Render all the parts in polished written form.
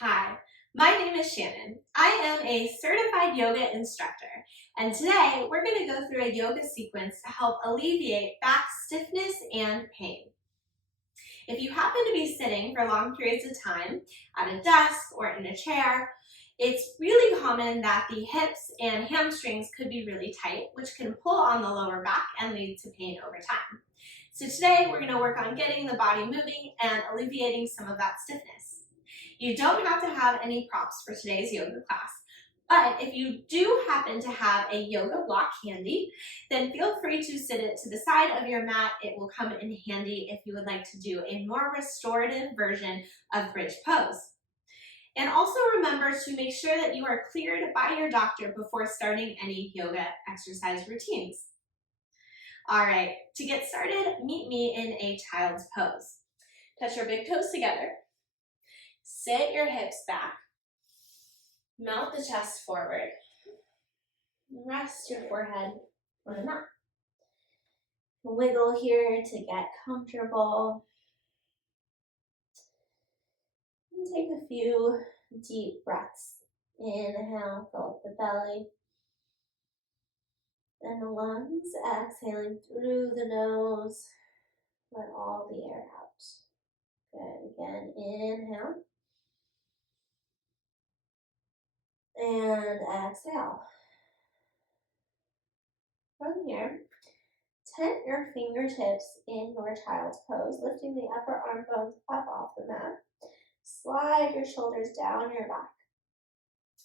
Hi, my name is Shannon. I am a certified yoga instructor, and today we're going to go through a yoga sequence to help alleviate back stiffness and pain. If you happen to be sitting for long periods of time at a desk or in a chair, it's really common that the hips and hamstrings could be really tight, which can pull on the lower back and lead to pain over time. So today we're going to work on getting the body moving and alleviating some of that stiffness. You don't have to have any props for today's yoga class, but if you do happen to have a yoga block handy, then feel free to sit it to the side of your mat. It will come in handy if you would like to do a more restorative version of bridge pose. And also remember to make sure that you are cleared by your doctor before starting any yoga exercise routines. All right, to get started, meet me in a child's pose. Touch your big toes together. Sit your hips back. Melt the chest forward. Rest your forehead on the mat. Wiggle here to get comfortable. And take a few deep breaths. Inhale, fill up the belly and the lungs. Exhaling through the nose. Let all the air out. Good. Again, inhale. And exhale. From here, tent your fingertips in your child's pose, lifting the upper arm bones up off the mat. Slide your shoulders down your back.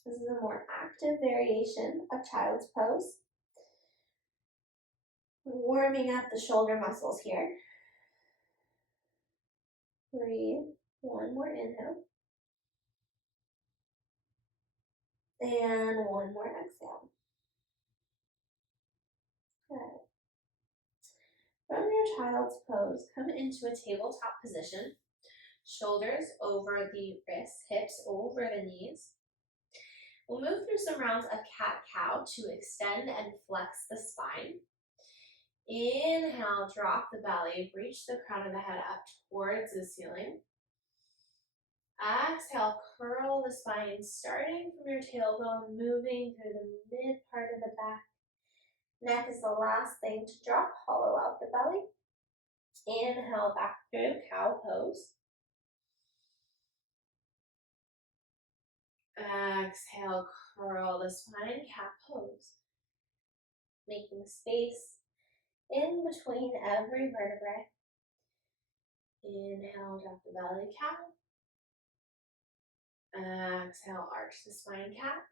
This is a more active variation of child's pose. Warming up the shoulder muscles here. Breathe. One more inhale. And one more exhale. Good. From your child's pose, come into a tabletop position. Shoulders over the wrists, hips over the knees. We'll move through some rounds of cat-cow to extend and flex the spine. Inhale, drop the belly, reach the crown of the head up towards the ceiling. Exhale, curl the spine, starting from your tailbone, moving through the mid part of the back. Neck is the last thing to drop, hollow out the belly. Inhale, back through cow pose. Exhale, curl the spine, cat pose. Making space in between every vertebrae. Inhale, drop the belly, cat. Exhale, arch the spine, cat.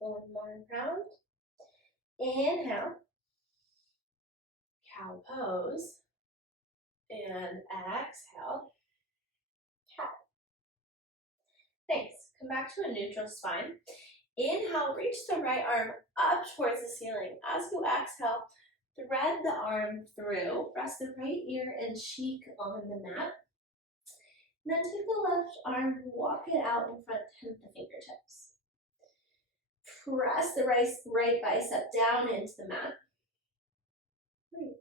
One more round. Inhale, cow pose. And exhale, cat. Thanks. Come back to a neutral spine. Inhale, reach the right arm up towards the ceiling. As you exhale, thread the arm through. Rest the right ear and cheek on the mat. And then take the left arm, walk it out in front, tent the fingertips. Press the right bicep down into the mat. Breathe.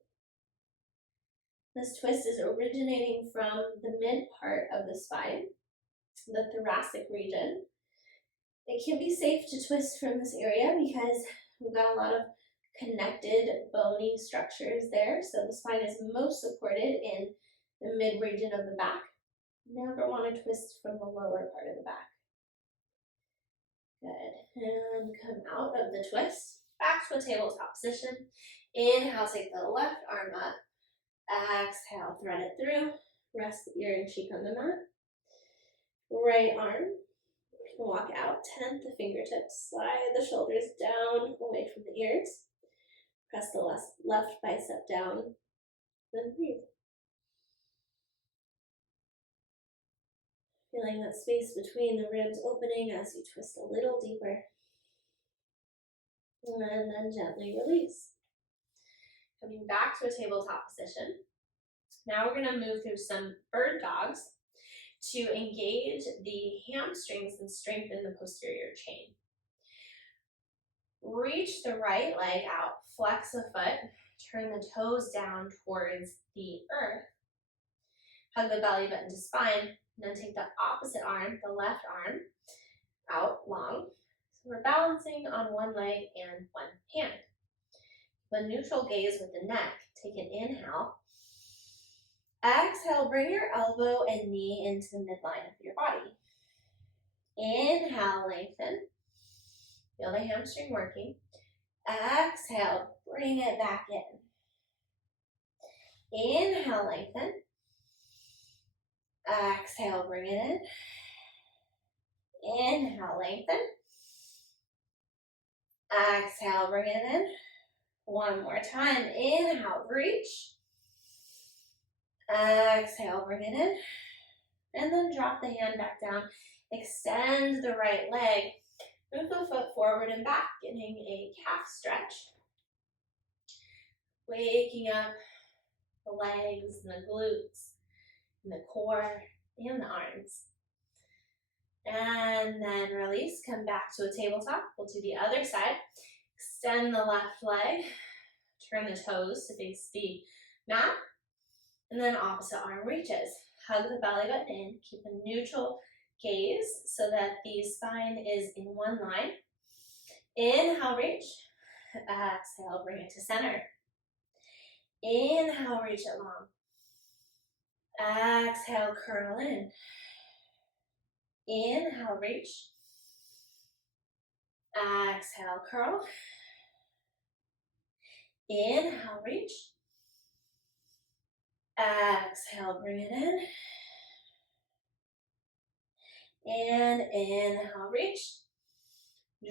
This twist is originating from the mid part of the spine, the thoracic region. It can be safe to twist from this area because we've got a lot of connected bony structures there. So the spine is most supported in the mid region of the back. Never want to twist from the lower part of the back. Good. And come out of the twist. Back to a tabletop position. Inhale, take the left arm up. Exhale, thread it through. Rest the ear and cheek on the mat. Right arm. Walk out, tent the fingertips. Slide the shoulders down away from the ears. Press the left bicep down. Then breathe. Feeling that space between the ribs opening as you twist a little deeper. And then gently release. Coming back to a tabletop position. Now we're going to move through some bird dogs to engage the hamstrings and strengthen the posterior chain. Reach the right leg out, flex a foot, turn the toes down towards the earth. Hug the belly button to spine. And then take the opposite arm, the left arm, out long. So we're balancing on one leg and one hand. The neutral gaze with the neck. Take an inhale. Exhale, bring your elbow and knee into the midline of your body. Inhale, lengthen. Feel the hamstring working. Exhale, bring it back in. Inhale, lengthen. Exhale, bring it in. Inhale, lengthen. Exhale, bring it in. One more time. Inhale, reach. Exhale, bring it in. And then drop the hand back down. Extend the right leg. Move the foot forward and back, getting a calf stretch. Waking up the legs and the glutes and the core and the arms. And then release, come back to a tabletop. We'll do the other side. Extend the left leg. Turn the toes to face the mat. And then opposite arm reaches. Hug the belly button in. Keep a neutral gaze so that the spine is in one line. Inhale, reach. Exhale, bring it to center. Inhale, reach it long. Exhale, curl in. Inhale, reach. Exhale, curl. Inhale, reach. Exhale, bring it in. And inhale, reach.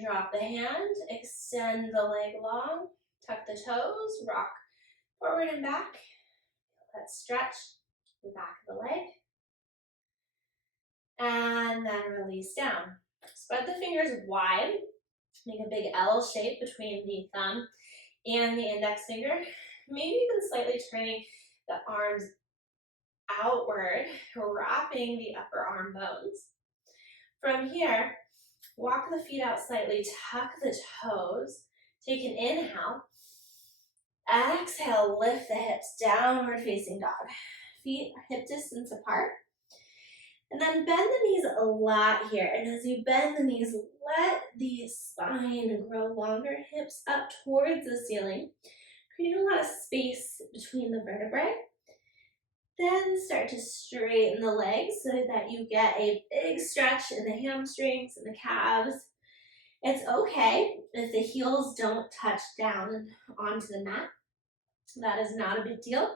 Drop the hand, extend the leg long, tuck the toes, rock forward and back. Let's stretch the back of the leg. And then release down. Spread the fingers wide. Make a big L shape between the thumb and the index finger. Maybe even slightly turning the arms outward, wrapping the upper arm bones. From here, walk the feet out slightly, tuck the toes, take an inhale. Exhale, lift the hips, downward facing dog. Feet hip distance apart. And then bend the knees a lot here. And as you bend the knees, let the spine grow longer, hips up towards the ceiling, creating a lot of space between the vertebrae. Then start to straighten the legs so that you get a big stretch in the hamstrings and the calves. It's okay if the heels don't touch down onto the mat. That is not a big deal.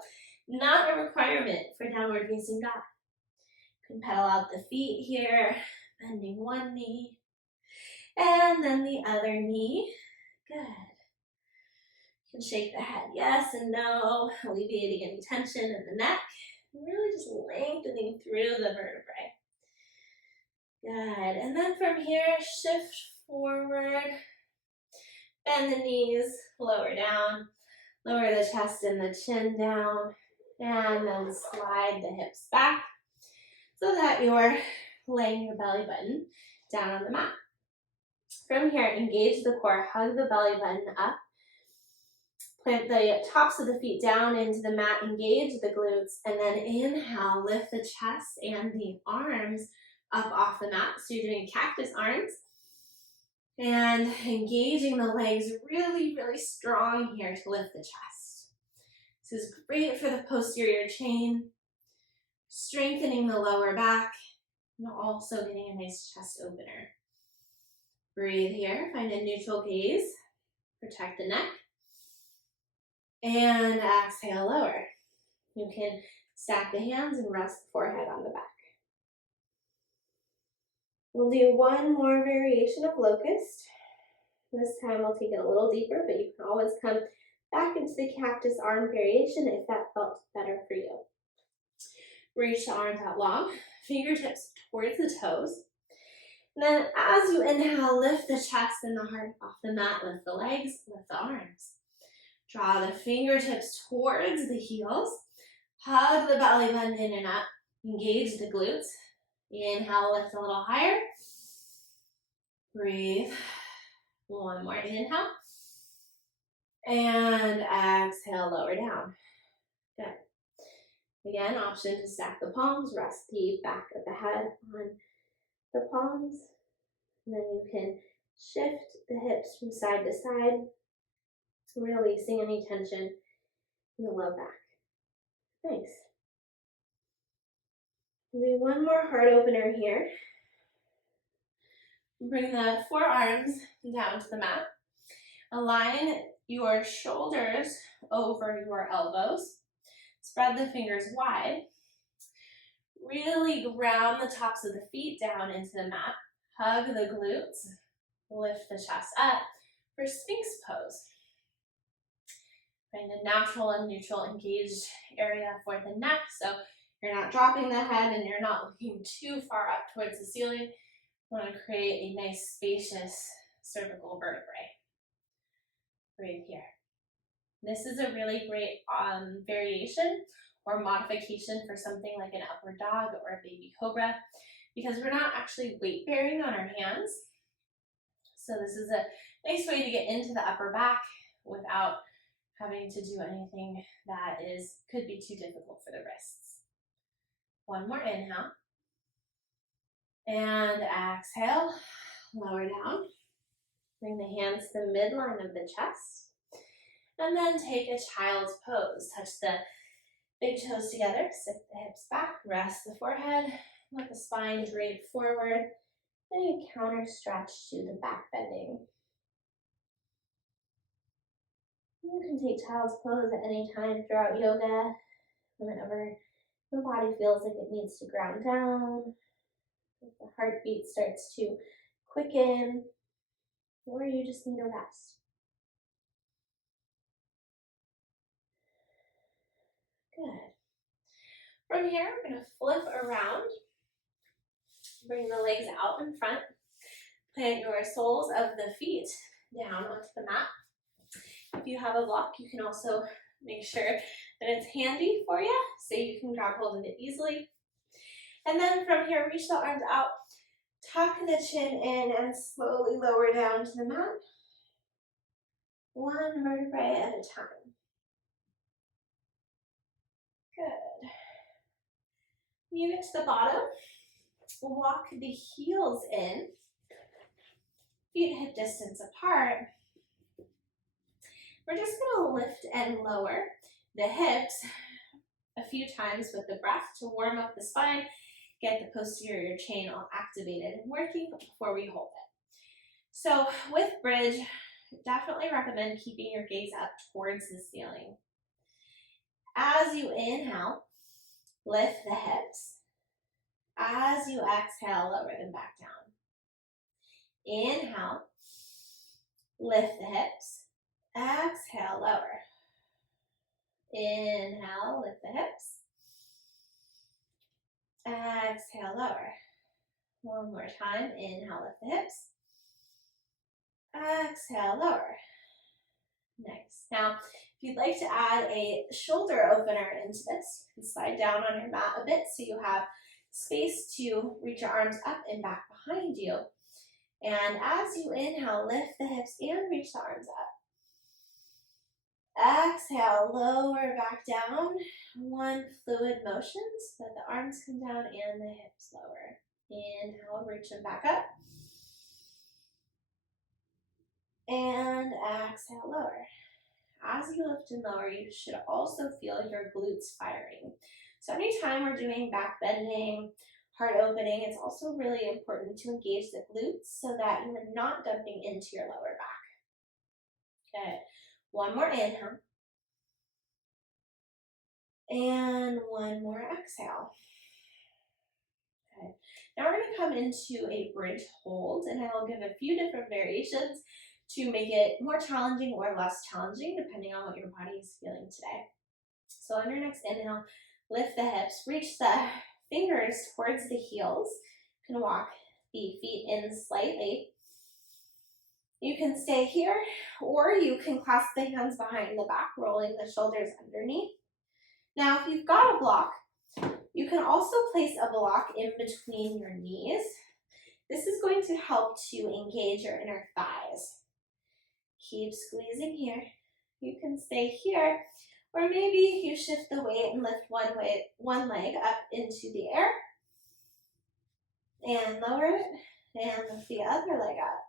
Not a requirement for downward facing dog. You can pedal out the feet here, bending one knee, and then the other knee. Good. You can shake the head yes and no, alleviating any tension in the neck. Really just lengthening through the vertebrae. Good. And then from here, shift forward. Bend the knees, lower down. Lower the chest and the chin down. And then slide the hips back so that you're laying your belly button down on the mat. From here, engage the core, hug the belly button up. Plant the tops of the feet down into the mat, engage the glutes, and then inhale, lift the chest and the arms up off the mat. So you're doing cactus arms and engaging the legs really, really strong here to lift the chest. This is great for the posterior chain, strengthening the lower back, and also getting a nice chest opener. Breathe here, find a neutral gaze, protect the neck. And exhale, lower. You can stack the hands and rest the forehead on the back. We'll do one more variation of locust. This time we'll take it a little deeper, but you can always come back into the cactus arm variation if that felt better for you. Reach the arms out long, fingertips towards the toes. And then as you inhale, lift the chest and the heart off the mat, lift the legs, lift the arms. Draw the fingertips towards the heels. Hug the belly button in and up. Engage the glutes. Inhale, lift a little higher. Breathe. One more inhale. And exhale, lower down. Good. Again, option to stack the palms, rest the back of the head on the palms. And then you can shift the hips from side to side, releasing any tension in the low back. Nice. Do one more heart opener here. Bring the forearms down to the mat. Align your shoulders over your elbows. Spread the fingers wide. Really ground the tops of the feet down into the mat. Hug the glutes. Lift the chest up for Sphinx pose. Find a natural and neutral engaged area for the neck, so you're not dropping the head and you're not looking too far up towards the ceiling. You want to create a nice spacious cervical vertebrae. Right here. This is a really great variation or modification for something like an upward dog or a baby cobra, because we're not actually weight bearing on our hands. So this is a nice way to get into the upper back without having to do anything that could be too difficult for the wrists. One more inhale. And exhale, lower down. Bring the hands to the midline of the chest. And then take a child's pose. Touch the big toes together, sit the hips back, rest the forehead, let the spine drape forward. Then you counter stretch to the back bending. You can take child's pose at any time throughout yoga, whenever the body feels like it needs to ground down, if the heartbeat starts to quicken, or you just need a rest. Good. From here, we're going to flip around. Bring the legs out in front. Plant your soles of the feet down onto the mat. If you have a block, you can also make sure that it's handy for you so you can grab hold of it easily. And then from here, reach the arms out, tuck the chin in, and slowly lower down to the mat. One vertebrae at a time. Good. When you get to the bottom, walk the heels in, feet hip distance apart. We're just going to lift and lower the hips a few times with the breath to warm up the spine, get the posterior chain all activated and working before we hold it. So with bridge, definitely recommend keeping your gaze up towards the ceiling. As you inhale, lift the hips. As you exhale, lower them back down. Inhale, lift the hips. Exhale, lower. Inhale, lift the hips. Exhale, lower. One more time. Inhale, lift the hips. Exhale, lower. Nice. Now, if you'd like to add a shoulder opener into this, you can slide down on your mat a bit so you have space to reach your arms up and back behind you. And as you inhale, lift the hips and reach the arms up. Exhale, lower back down. One fluid motion so that the arms come down and the hips lower. Inhale, reach them back up. And exhale, lower. As you lift and lower, you should also feel your glutes firing. So anytime we're doing back bending, heart opening, it's also really important to engage the glutes so that you're not dumping into your lower back. Good. One more inhale. And one more exhale. Okay. Now we're going to come into a bridge hold, and I'll give a few different variations to make it more challenging or less challenging depending on what your body is feeling today. So on your next inhale, lift the hips, reach the fingers towards the heels. You can walk the feet in slightly. You can stay here, or you can clasp the hands behind the back, rolling the shoulders underneath. Now, if you've got a block, you can also place a block in between your knees. This is going to help to engage your inner thighs. Keep squeezing here. You can stay here, Or maybe you shift the weight and lift one leg up into the air and lower it and lift the other leg up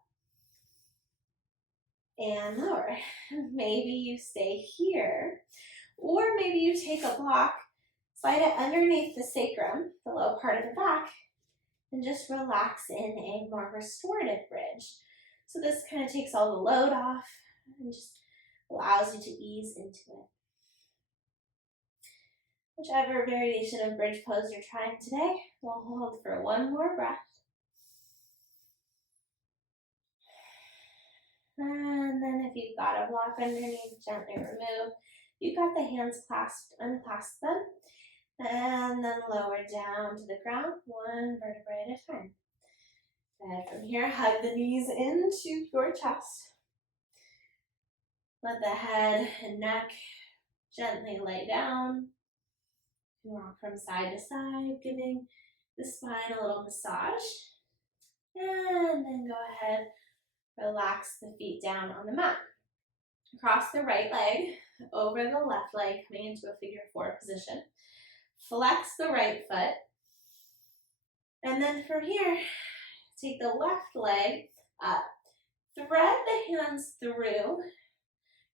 and lower. Maybe you stay here, or maybe you take a block, slide it underneath the sacrum, the low part of the back, and just relax in a more restorative bridge. So this kind of takes all the load off and just allows you to ease into it. Whichever variation of bridge pose you're trying today, we'll hold for one more breath. And then if you've got a block underneath, gently remove. You've got the hands clasped, unclasp them, and then lower down to the ground, one vertebrae at a time. And from here, hug the knees into your chest. Let the head and neck gently lay down. Rock from side to side, giving the spine a little massage. And then go ahead, relax the feet down on the mat. Cross the right leg over the left leg, coming into a figure four position. Flex the right foot. And then from here, take the left leg up. Thread the hands through,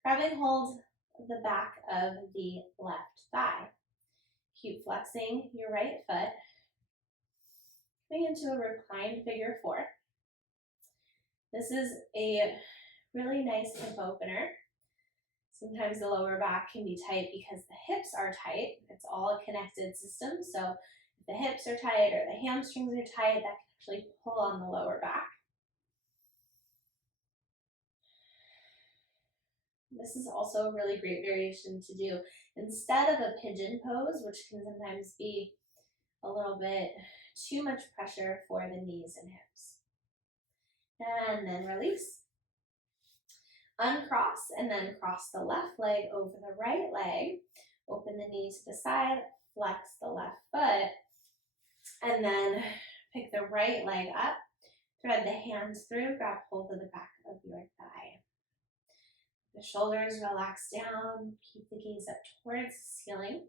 grabbing hold of the back of the left thigh. Keep flexing your right foot. Coming into a reclined figure four. This is a really nice hip opener. Sometimes the lower back can be tight because the hips are tight. It's all a connected system. So if the hips are tight or the hamstrings are tight, that can actually pull on the lower back. This is also a really great variation to do instead of a pigeon pose, which can sometimes be a little bit too much pressure for the knees and hips. And then release. Uncross and then cross the left leg over the right leg. Open the knee to the side, flex the left foot, and then pick the right leg up. Thread the hands through, grab hold of the back of your thigh. The shoulders relax down, keep the gaze up towards the ceiling.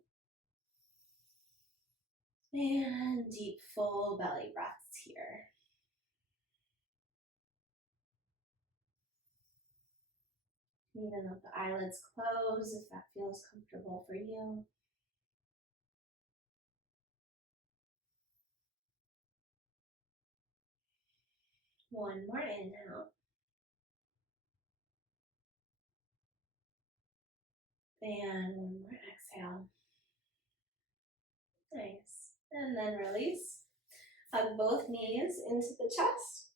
And deep, full belly breaths here. Even let the eyelids close if that feels comfortable for you. One more inhale. And one more exhale. Nice. And then release. Hug both knees into the chest.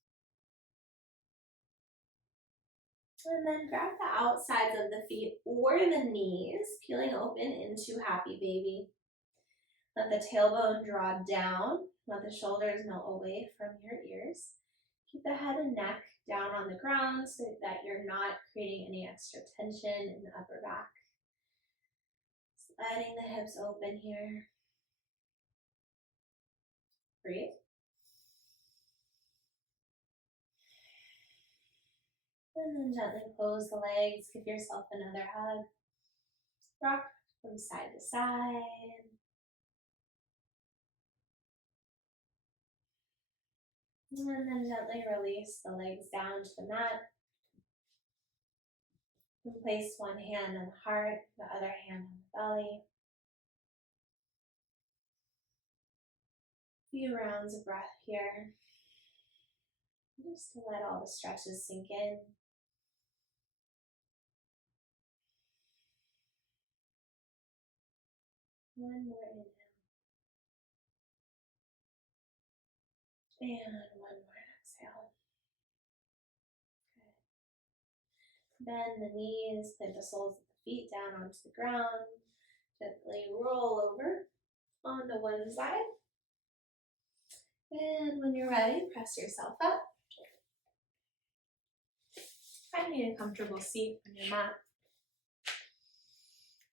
And then grab the outsides of the feet or the knees, peeling open into happy baby. Let the tailbone draw down. Let the shoulders melt away from your ears. Keep the head and neck down on the ground so that you're not creating any extra tension in the upper back. Sliding the hips open here. Breathe. And then gently close the legs. Give yourself another hug. Rock from side to side. And then gently release the legs down to the mat. And place one hand on the heart, the other hand on the belly. A few rounds of breath here. Just to let all the stretches sink in. One more inhale. And one more exhale. Good. Bend the knees, plant the soles of the feet down onto the ground. Gently roll over onto one side. And when you're ready, press yourself up. Finding a comfortable seat on your mat.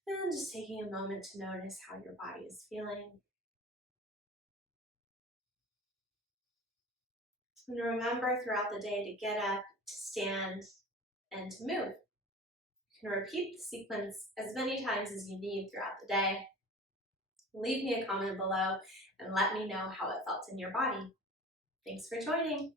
And just taking a moment to notice how your body is feeling. And remember throughout the day to get up, to stand, and to move. You can repeat the sequence as many times as you need throughout the day. Leave me a comment below and let me know how it felt in your body. Thanks for joining.